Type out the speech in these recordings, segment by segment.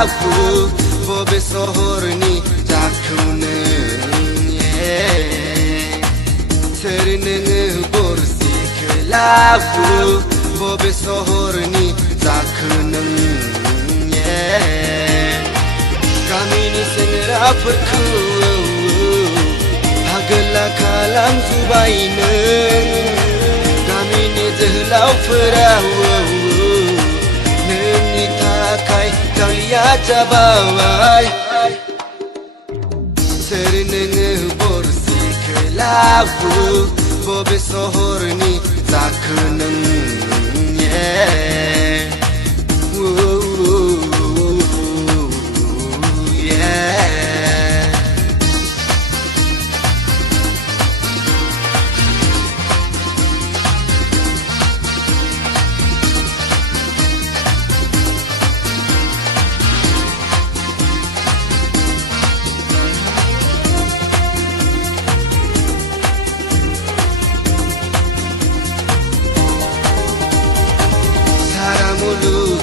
Aku bobe sohorni jakunen Serineng borsi kelaku bobe sohorni jakunen Kami ni sengra perku hagela kalam zubainen Kami ni jehlau perahu Nengi takai kaliya jabawai Serineng borsi kelaku bobe sohorni zakunen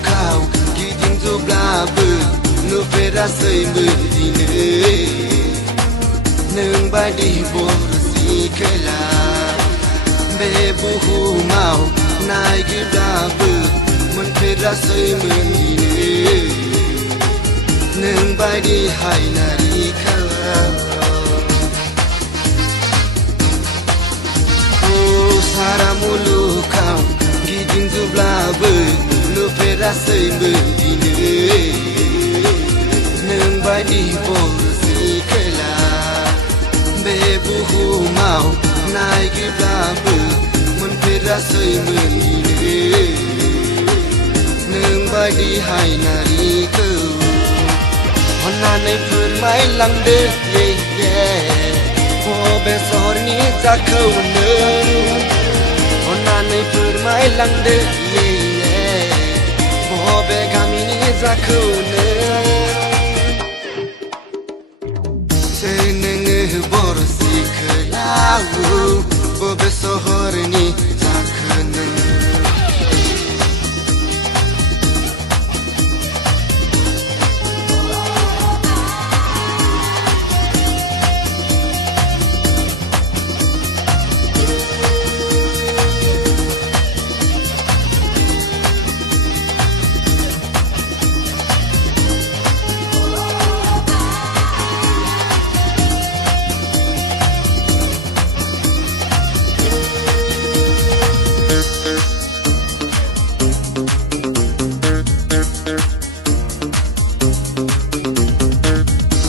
Kau giding jublabu nufera seimerdine Neng badi borsi kela Bebuhu mau naik giblabu Menfera seimerdine Neng badi hai nari kala Oh saramulu kau giding jublabu Nufera seimerdine Neng badi borsi kela Bebuhu mau naik giblabu Menfera seimerdine Neng badi hai nari kau Honane permai langde Bobe sohorni jakaunen Honane permai langde Bobe kami ni zakunen Serineng borsi kelau Bobe sohorni zakunen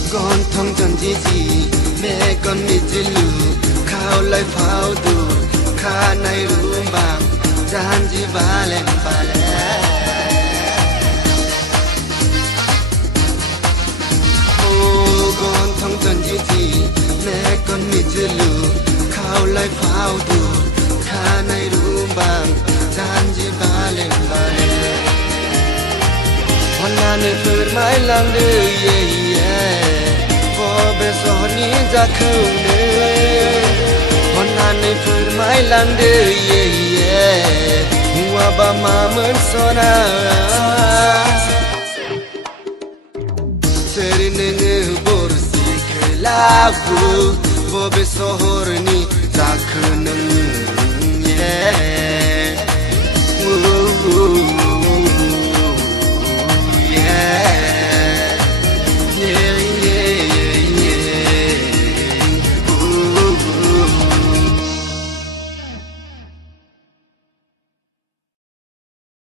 Gontong janji megon mijilu kau lai phau du khanai rumbang janji balen Oh gontong janji megon mijilu kau lai phau du khanai rumbang janji balen Honane permai langde Bobe sohorni jakaunen Honane permai langde Waba mamen sona Serineng borsi kelaku Bobe sohorni